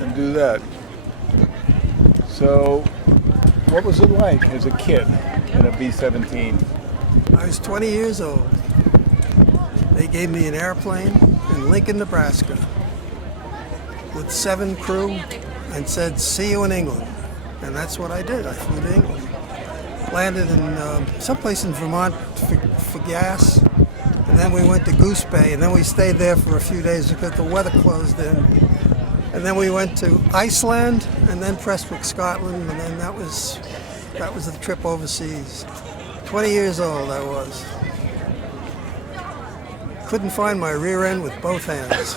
and do that. So, what was it like as a kid in a B-17? I was 20 years old. They gave me an airplane in Lincoln, Nebraska with 7 crew and said, "See you in England." And that's what I did. I flew to England. Landed in someplace in Vermont for gas. And then we went to Goose Bay, and then we stayed there for a few days because the weather closed in. And then we went to Iceland, and then Prestwick, Scotland, and then that was the trip overseas. 20 years old I was. Couldn't find my rear end with both hands.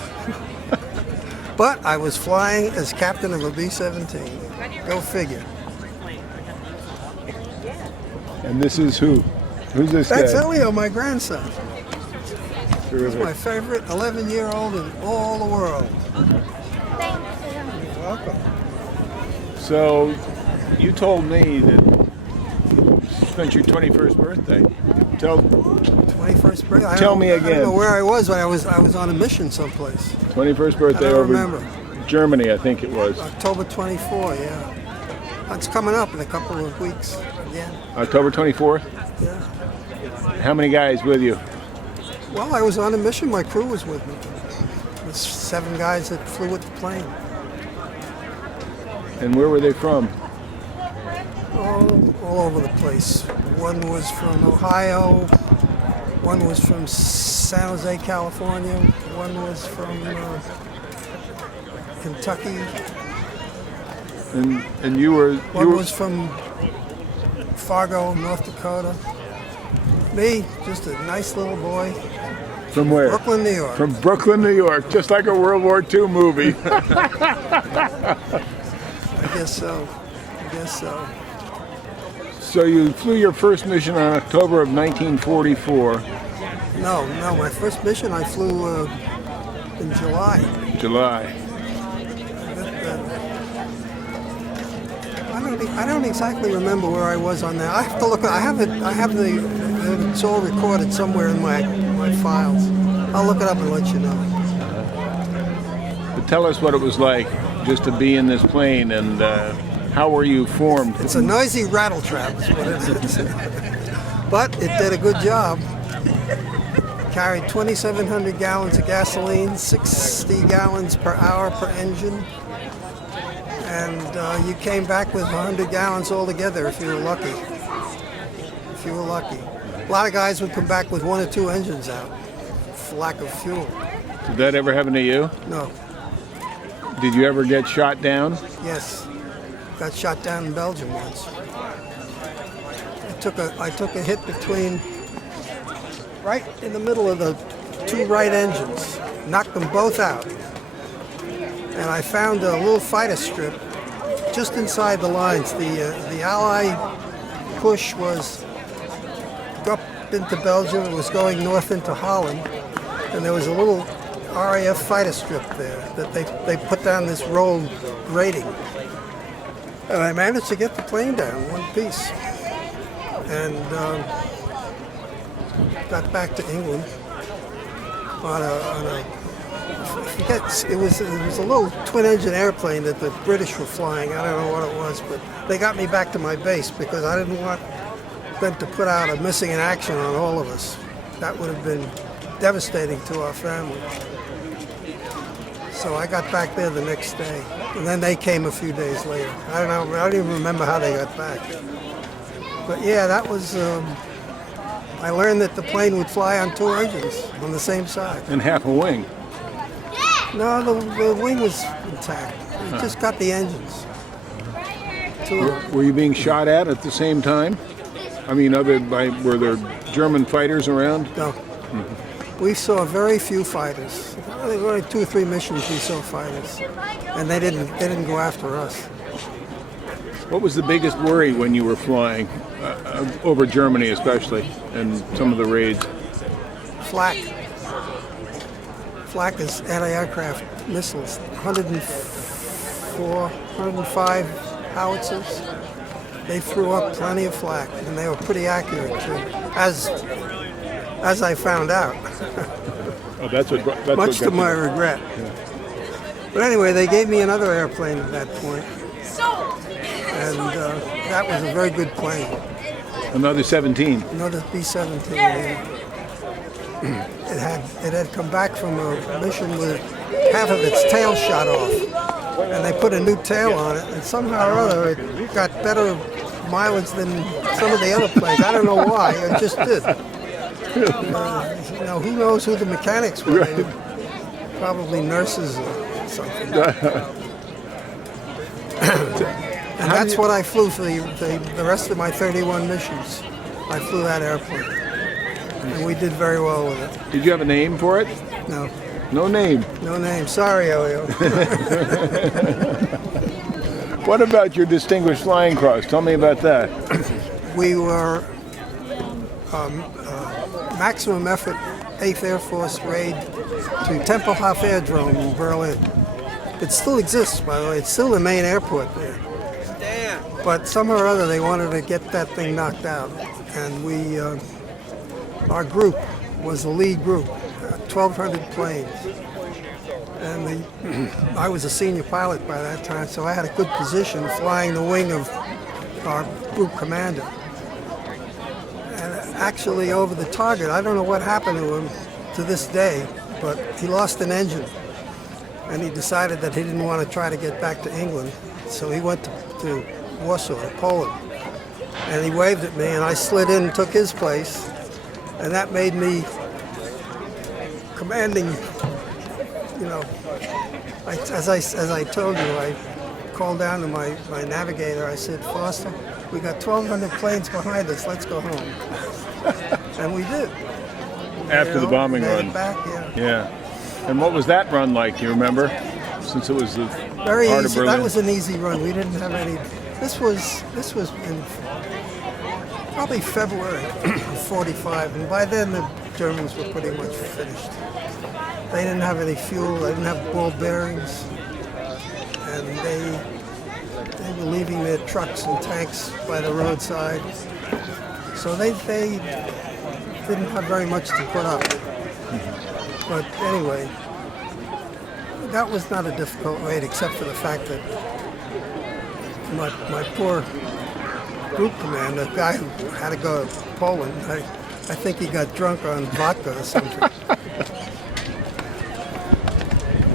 But I was flying as captain of a B-17. Go figure. And this is who? Who's this guy? That's Elio, my grandson. Terrific. He's my favorite 11-year-old in all the world. You're welcome. So, you told me that you spent your 21st birthday. 21st birthday. Tell me again. I don't know where I was when I was on a mission someplace. 21st birthday I don't over remember. Germany, I think it was. October 24, yeah. It's coming up in a couple of weeks again. October 24th? Yeah. How many guys with you? Well, I was on a mission. My crew was with me. There's 7 guys that flew with the plane. And where were they from? All over the place. One was from Ohio. One was from San Jose, California. One was from Kentucky. And you were... One was from Fargo, North Dakota. Me, just a nice little boy. From where? Brooklyn, New York. From Brooklyn, New York, just like a World War II movie. I guess so. So you flew your first mission on October of 1944. No, my first mission I flew in July. July. I don't exactly remember where I was on that. I have to look. I have it's all recorded somewhere in my files. I'll look it up and let you know. But tell us what it was like just to be in this plane, and how were you formed? It's a noisy rattle trap is what it is. But it did a good job. Carried 2,700 gallons of gasoline, 60 gallons per hour per engine. And you came back with 100 gallons altogether if you were lucky. A lot of guys would come back with 1 or 2 engines out for lack of fuel. Did that ever happen to you? No. Did you ever get shot down? Yes. Got shot down in Belgium once. I took a hit right in the middle of the 2 right engines. Knocked them both out. And I found a little fighter strip just inside the lines. The Allied push was up into Belgium. It was going north into Holland. And there was a little RAF fighter strip there that they put down this rolled grating. And I managed to get the plane down one piece. And got back to England on a I forget, it was a little twin-engine airplane that the British were flying. I don't know what it was, but they got me back to my base because I didn't want them to put out a missing in action on all of us. That would have been devastating to our family. So I got back there the next day, and then they came a few days later. I don't even remember how they got back. But yeah, that was. I learned that the plane would fly on 2 engines on the same side. And half a wing. No, the wing was intact. We just got the engines. Were you being shot at the same time? I mean, were there German fighters around? No. Mm-hmm. We saw very few fighters. There were only 2 or 3 missions we saw fighters, and they didn't go after us. What was the biggest worry when you were flying over Germany, especially, and some of the raids? Flak. Flak is anti-aircraft missiles. 105 howitzers. They threw up plenty of flak, and they were pretty accurate too, as I found out. Oh, that's what much to got my you. regret. But anyway, they gave me another airplane at that point, and that was a very good plane. Another 17. Another B-17. Yeah. It had come back from a mission with half of its tail shot off, and they put a new tail on it, and somehow or other it got better mileage than some of the other planes. I don't know why. It just did. Who knows who the mechanics were? They were probably nurses or something. And that's what I flew for the rest of my 31 missions. I flew that airplane. And we did very well with it. Did you have a name for it? No. No name. No name. Sorry, Elio. What about your Distinguished Flying Cross? Tell me about that. We were maximum effort 8th Air Force raid to Tempelhof Aerodrome in Berlin. It still exists, by the way. It's still the main airport there. But somehow or other they wanted to get that thing knocked out. And our group was the lead group, 1,200 planes. And I was a senior pilot by that time, so I had a good position flying the wing of our group commander. And actually over the target, I don't know what happened to him to this day, but he lost an engine. And he decided that he didn't want to try to get back to England, so he went to Warsaw, to Poland. And he waved at me, and I slid in and took his place. And that made me commanding, as I told you, I called down to my navigator. I said, Foster, we got 1,200 planes behind us. Let's go home. And we did. After the bombing made run. it back, yeah. Yeah. And what was that run like, do you remember? Since it was the Very heart easy. of Berlin. That was an easy run. We didn't have any. This was in probably February of 45, and by then the Germans were pretty much finished. They didn't have any fuel. They didn't have ball bearings, and they were leaving their trucks and tanks by the roadside. So they didn't have very much to put up. But anyway, that was not a difficult raid, except for the fact that my poor group commander, the guy who had to go to Poland, I think he got drunk on vodka or something.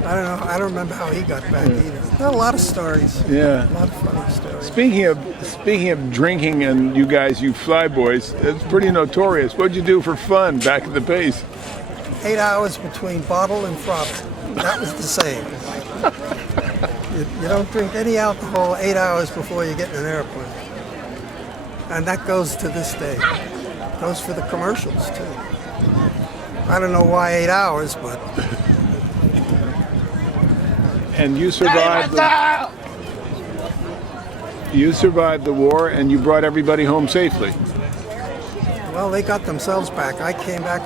I don't know. I don't remember how he got back either. There are a lot of stories. Yeah. A lot of funny stories. Speaking of drinking and you fly boys, it's pretty notorious. What'd you do for fun back at the base? 8 hours between bottle and throttle. That was the same. You don't drink any alcohol 8 hours before you get in an airplane. And that goes to this day. Goes for the commercials, too. I don't know why 8 hours, but... And you survived the war, and you brought everybody home safely. Well, they got themselves back. I came back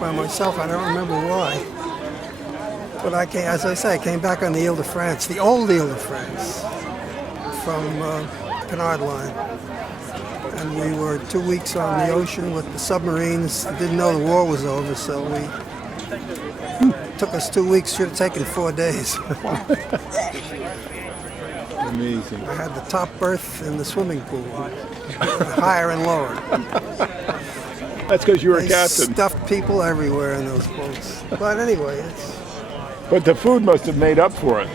by myself. I don't remember why. But as I say, I came back on the Ile de France, the old Ile de France, from Canard Line. And we were 2 weeks on the ocean with the submarines. Didn't know the war was over, so took us 2 weeks. Should have taken 4 days. Amazing. I had the top berth in the swimming pool, higher and lower. That's because you were a They captain. stuffed people everywhere in those boats. But anyway, But the food must have made up for it.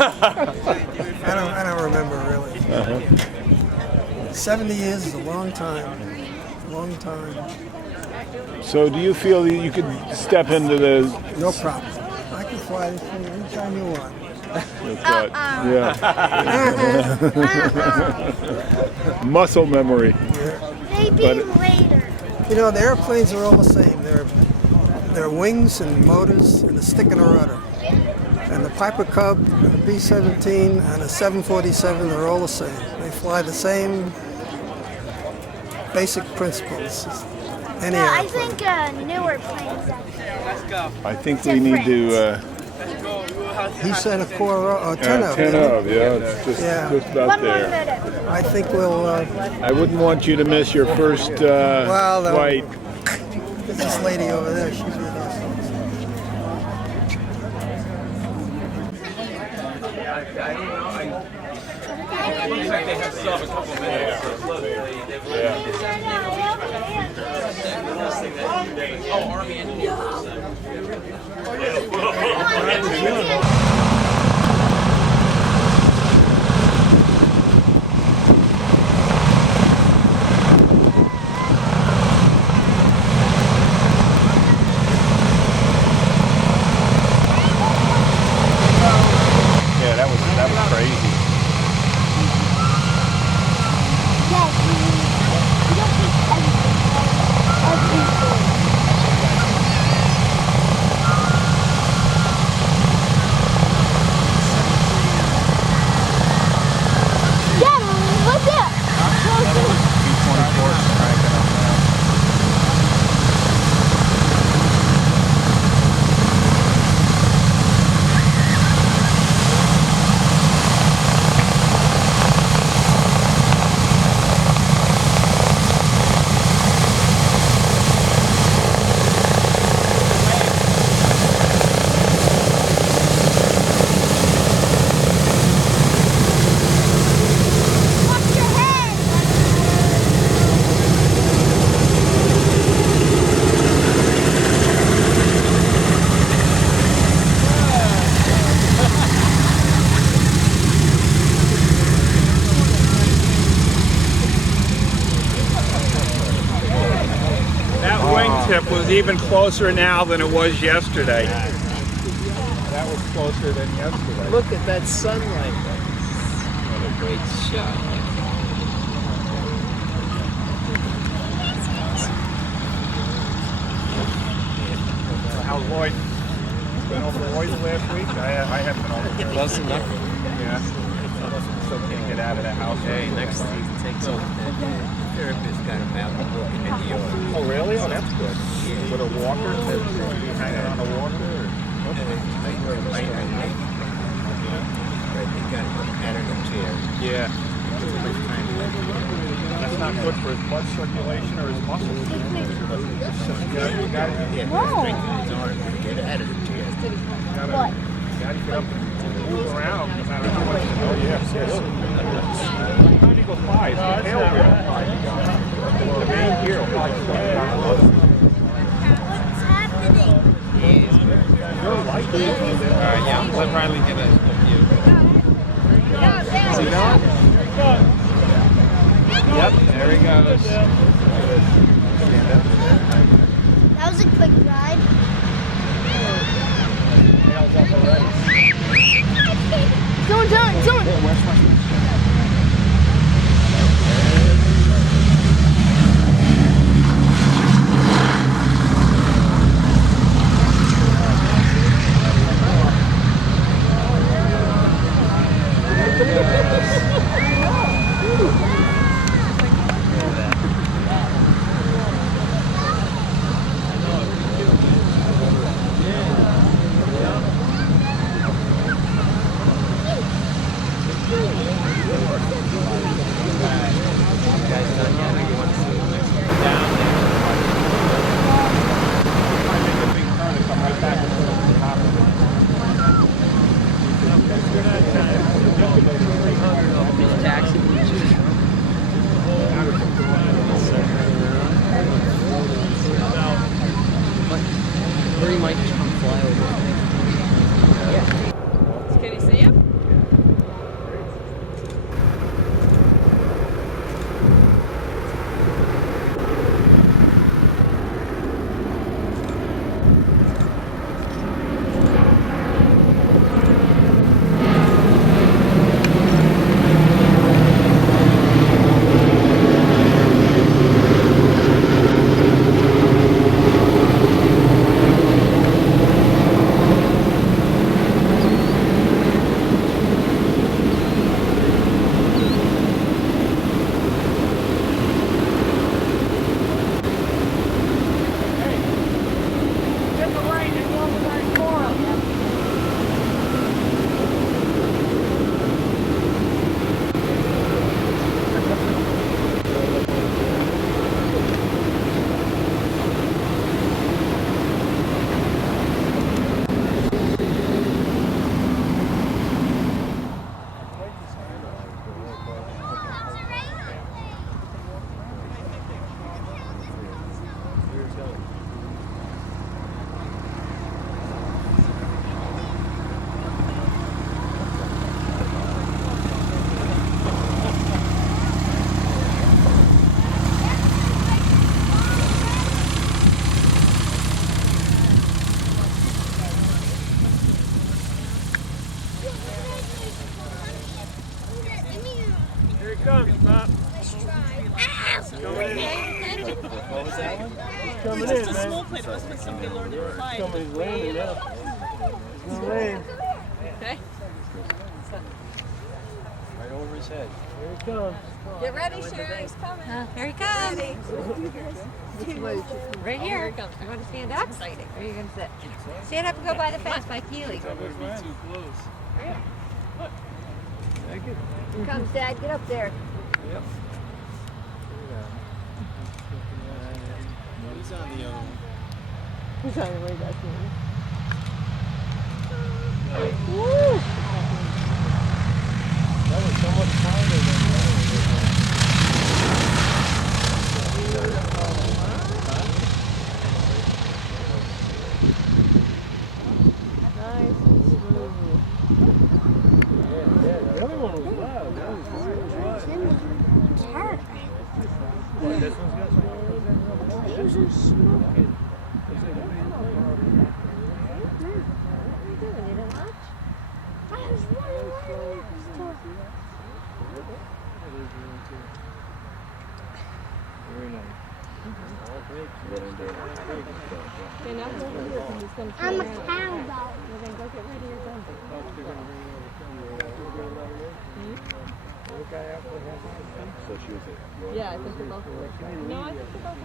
I don't remember really. 70 years is a long time. Long time. So do you feel that you could step into the... No problem. I can fly this thing anytime you want. Yeah. Muscle memory. Maybe later. You know, the airplanes are all the same. They're wings and motors and a stick and a rudder. And the Piper Cub, and the B-17, and the 747, they're all the same. They fly the same basic principles as any No, I airplane. think newer planes actually. I think we need to... He said a core, 10 of 10 them. of, yeah. It's just, Yeah. just about One more there. minute. I think we'll, I wouldn't want you to miss your first Well, no. flight. This lady over there, she's with us. Looks like they have still have a couple minutes. Oh, Army engineers. Yeah, that was crazy. What's that? Watch your head. That wingtip was even closer now than it was yesterday. That was closer than yesterday. Look at that sunlight. What a great shot. How's Lloyd? Been over Lloyd last week? I haven't been over there. Close enough. Yeah. Still can't get out of the house. Hey, next season takes over. The therapist got him out walking in the yard. Oh, really? Oh, that's good. With a walker? Hanging on a walker? Or? They got him out of the chair. Yeah. That's not good for his blood circulation or his muscles. You got to Strengthen his arm. Get out of the chair. What? get up and move around no matter how much. Oh, yes, yes. Not Eagle Pie, it's the tail wheel pie you got. The main gear will probably stuck down the road. What's happening? You're light. Yeah, let Riley get a view. Is he going? Yep, there he goes. That was a quick ride. Don't. Or he might just come fly over. Can you see him? What was that one? Coming in, man. Small plane. Must be somebody learning to fly. Somebody's landing now. It's gonna rain. Okay. Right over his head. Here it comes. Get ready, Sherry. He's coming. Here he comes. Right here. You want to stand up? Exciting. Or are you going to sit? Stand up and go by the fence by Keely. That would be too close. Here comes Dad. Get up there. Yep. He's on the He's on the way back here. Woo! That was so much farther than the other Nice and smooth. Yeah, the other one was loud. That was Hurt. What, this one's got some more? Who's a smoking? I was running Very nice. I'm a cowbell. Then go get ready. You're done. So she was Yeah, I think they're both. No, I think they're both.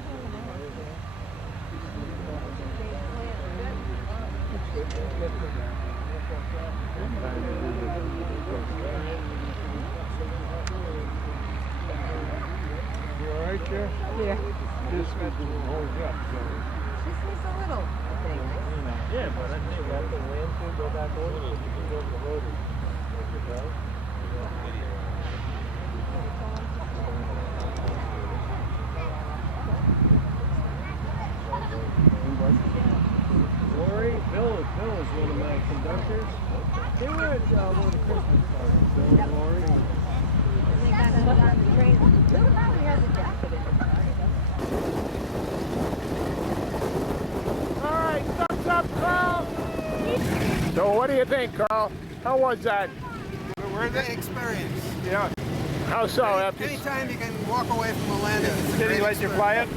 You alright there? Yeah. This one will hold you up, so. Just needs a little, I think. Yeah, but I think you have to land to go back over so you can go to the rotors. Lori, Bill is one of my conductors. They were at one of the Christmas parties. Bill and Lori. They got us on the train. Bill probably has a jacket in his car. All right, thumbs up, Carl. So what do you think, Carl? How was that? We're the experience. Yeah. How so? After Anytime you can walk away from a landing, it's a Did he great let you experience. fly it?